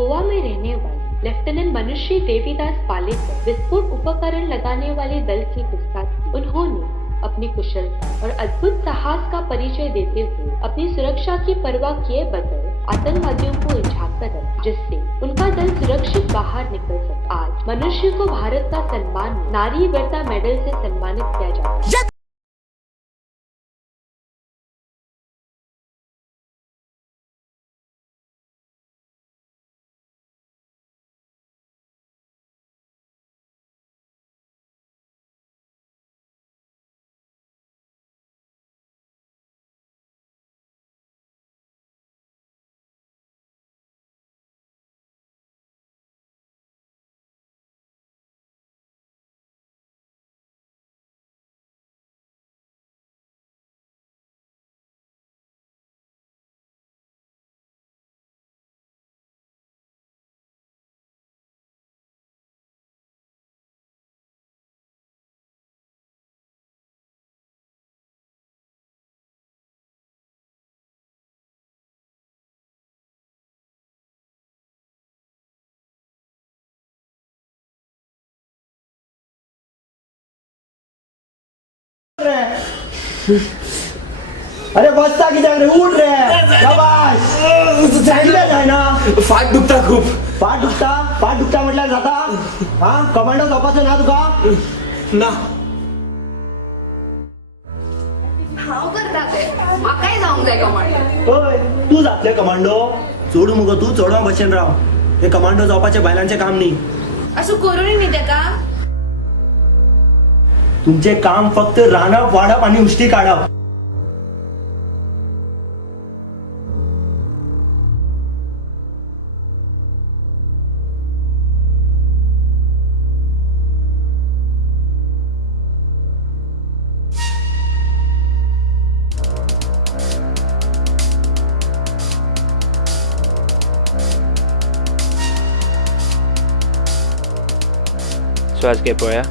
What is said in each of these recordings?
गोवा में रहने वाले लेफ्टिनेंट मनुष्य देवीदास पालेकर विस्फोट उपकरण लगाने वाले दल की गुस्ताखी। उन्होंने अपनी कुशलता और अद्भुत साहस का परिचय देते हुए अपनी सुरक्षा की परवाह किए बगैर आतंकवादियों को उलझाकर रखा, जिससे उनका दल सुरक्षित बाहर निकल सका। आज मनुष्य को भारत का सम्मान नारी वीरता मेडल से सम्मानित किया जाता है। अरे बसता की जाग रे, उठ रे शाबाश. सांगितलं जाय ना. पाठ दुखता खूप. पाठ दुखता म्हटलं जाता. हा कमांडो झोपायचं ना तुका ना. हाव करता ते माकाय जाऊंक जाय कमांडो. होय तू जातले कमांडो. सोडू मग तू चोडवा बसेन राव. हे कमांडो झोपाचे बायलांचे काम नाही. असं करून नाही त्याका. तुमचे काम फक्त रानप वाडप आणि उष्टी काढप. श्वास घे पोया.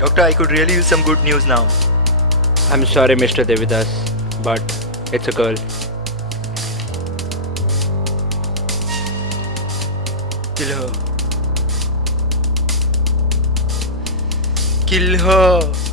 Doctor, I could really use some good news now. I'm sorry, Mr. Devidas, but it's a girl. Kill her. Kill her.